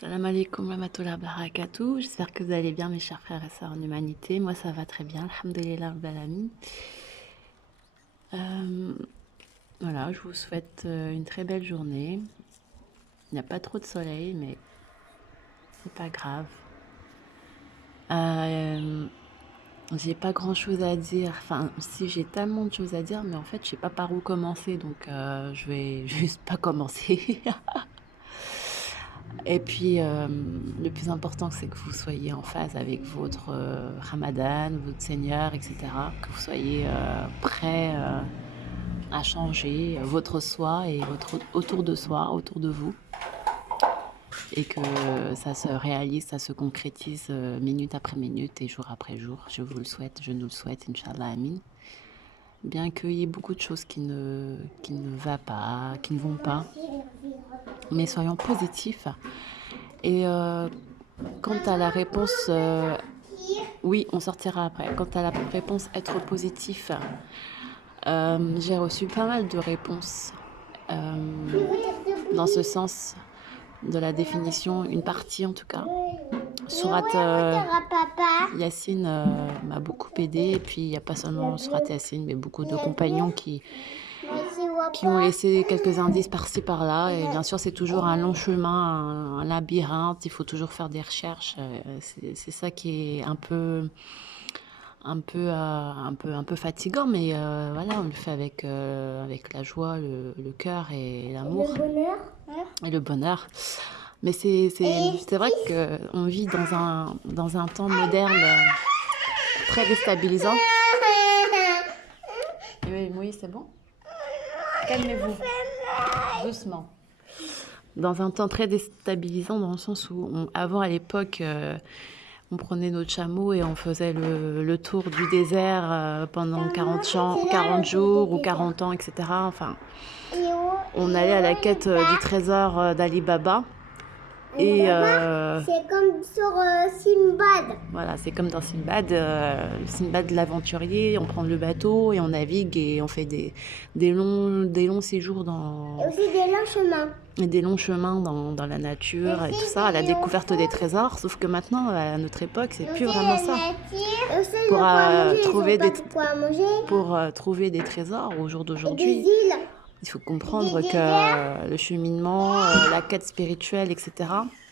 Salam alaikum wa rahmatullahi wa barakatuh. J'espère que vous allez bien, mes chers frères et sœurs en humanité. Moi, ça va très bien. Alhamdulillah rabbil alamin. Voilà, je vous souhaite une très belle journée. Il n'y a pas trop de soleil, mais c'est pas grave. J'ai pas grand chose à dire. Enfin, si j'ai tellement de choses à dire, mais en fait, je sais pas par où commencer, donc je vais juste pas commencer. Et puis, le plus important, c'est que vous soyez en phase avec votre Ramadan, votre Seigneur, etc. Que vous soyez prêt à changer votre soi et votre autour de soi, autour de vous. Et que ça se réalise, ça se concrétise minute après minute et jour après jour. Je vous le souhaite, je nous le souhaite, Inch'Allah, Amin. Bien qu'il y ait beaucoup de choses qui ne va pas, qui ne vont pas. Mais soyons positifs. Et quant à la réponse, oui, on sortira après. Quant à la réponse être positif, j'ai reçu pas mal de réponses dans ce sens de la définition, une partie en tout cas. Sourate Yassine m'a beaucoup aidée. Et puis il n'y a pas seulement Sourate Yassine, mais beaucoup de compagnons qui ont laissé quelques indices par-ci par-là. Et bien sûr, c'est toujours un long chemin, un labyrinthe. Il faut toujours faire des recherches. C'est ça qui est un peu fatigant, mais voilà, on le fait avec la joie, le cœur et l'amour. Le bonheur. Et le bonheur. Mais c'est vrai qu'on vit dans un temps moderne très déstabilisant. Oui, Moïse, c'est bon? Calmez-vous, doucement. Dans un temps très déstabilisant, dans le sens où, avant, à l'époque, on prenait notre chameau et on faisait le tour du désert pendant 40 jours ou 40 ans, etc. Enfin, on allait à la quête du trésor d'Ali Baba. Et c'est comme sur Sinbad. Voilà, c'est comme dans Sinbad, Sinbad l'aventurier. On prend le bateau et on navigue et on fait des longs séjours dans... Et aussi des longs chemins. Et des longs chemins dans la nature et tout ça, à la découverte des trésors. Sauf que maintenant, à notre époque, c'est plus vraiment ça. Pour trouver des trésors au jour d'aujourd'hui, il faut comprendre que le cheminement, la quête spirituelle, etc.,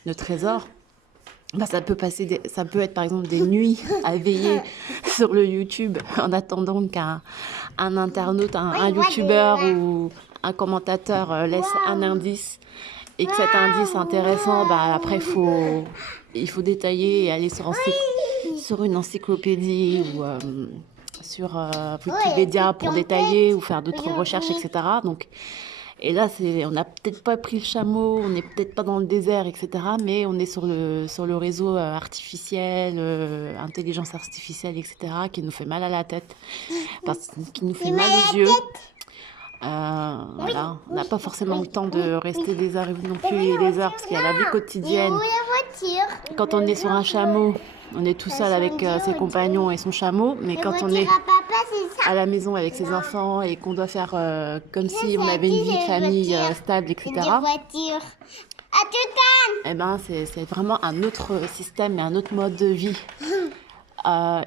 le trésor, bah, ça peut être par exemple des nuits à veiller sur le YouTube en attendant qu'un internaute, un youtubeur ou un commentateur laisse un indice et que cet indice intéressant, bah, après il faut détailler et aller sur une encyclopédie ou sur Wikipédia pour détailler ou faire d'autres recherches, etc. Donc, et là, on n'a peut-être pas pris le chameau, on n'est peut-être pas dans le désert, etc. Mais on est sur le réseau artificiel, intelligence artificielle, etc. qui nous fait mal à la tête, qui nous fait mal aux yeux. Voilà. On n'a pas forcément le temps de rester des heures et non plus des heures, parce qu'il y a la vie quotidienne. Quand on est sur un chameau, on est tout seul avec ses compagnons et son chameau, mais quand on est à la maison avec ses enfants et qu'on doit faire comme si on avait une vie de famille stable, etc. Eh ben, c'est vraiment un autre système et un autre mode de vie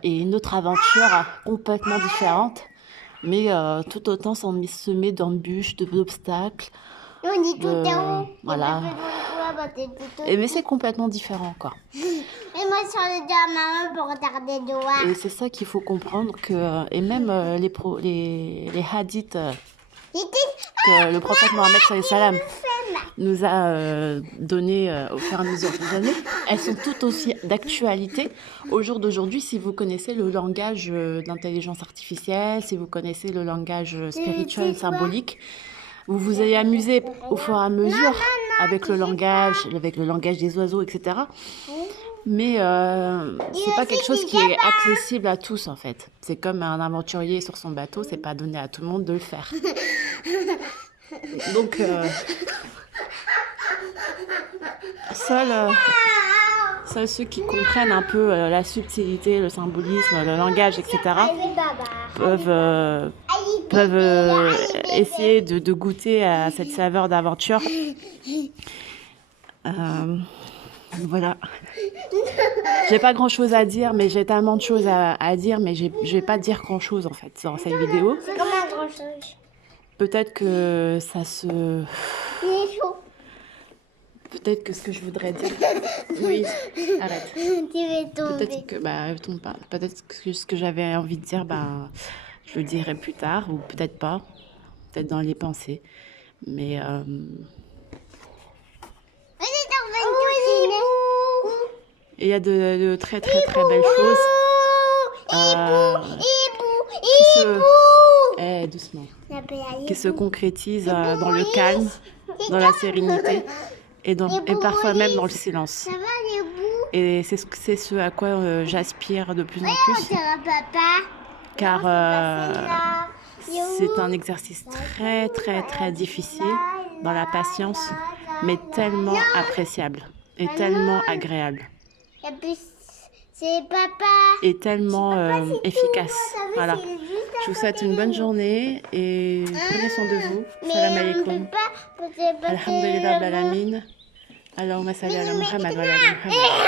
et une autre aventure complètement différente, mais tout autant semée d'embûches, d'obstacles. Voilà. Mais c'est complètement différent, quoi. Et moi, sur le dos à maman pour regarder dehors. Et c'est ça qu'il faut comprendre, et même les hadiths que le prophète Mohammed sallallahu alayhi wa sallam nous a donné au fur et à mesure des années, elles sont toutes aussi d'actualité au jour d'aujourd'hui. Si vous connaissez le langage d'intelligence artificielle, si vous connaissez le langage spirituel, symbolique, vous vous allez amuser au fur et à mesure avec le langage des oiseaux, etc. Mais c'est pas quelque chose qui est accessible à tous, en fait. C'est comme un aventurier sur son bateau, c'est pas donné à tout le monde de le faire. Donc, seuls ceux qui comprennent un peu la subtilité, le symbolisme, le langage, etc., peuvent essayer de goûter à cette saveur d'aventure. Voilà. J'ai pas grand-chose à dire, mais j'ai tellement de choses à dire, mais je vais pas dire grand-chose en fait dans cette vidéo. C'est comme un grand chose. Peut-être que ça se... Il est chaud. Peut-être que ce que je voudrais dire... Oui, arrête. Tu vas tomber. Peut-être que... Bah, tombe pas. Peut-être que ce que j'avais envie de dire, bah, je le dirai plus tard, ou peut-être pas. Peut-être dans les pensées. Mais... il y a de très très très belles choses doucement, qui se concrétisent dans le calme, dans la sérénité et parfois même dans le silence. Ça va les bouts? Et c'est ce à quoi j'aspire de plus en plus, car c'est un exercice très très très difficile dans la patience, mais tellement appréciable et tellement agréable. Et puis, c'est papa. Et tellement efficace. Voilà. Je vous souhaite une bonne journée et prenez soin de vous. Salam alaikum. Alhamdulillah Rabbil alamin. Allahumma salli ala Muhammad wa ala ali Muhammad.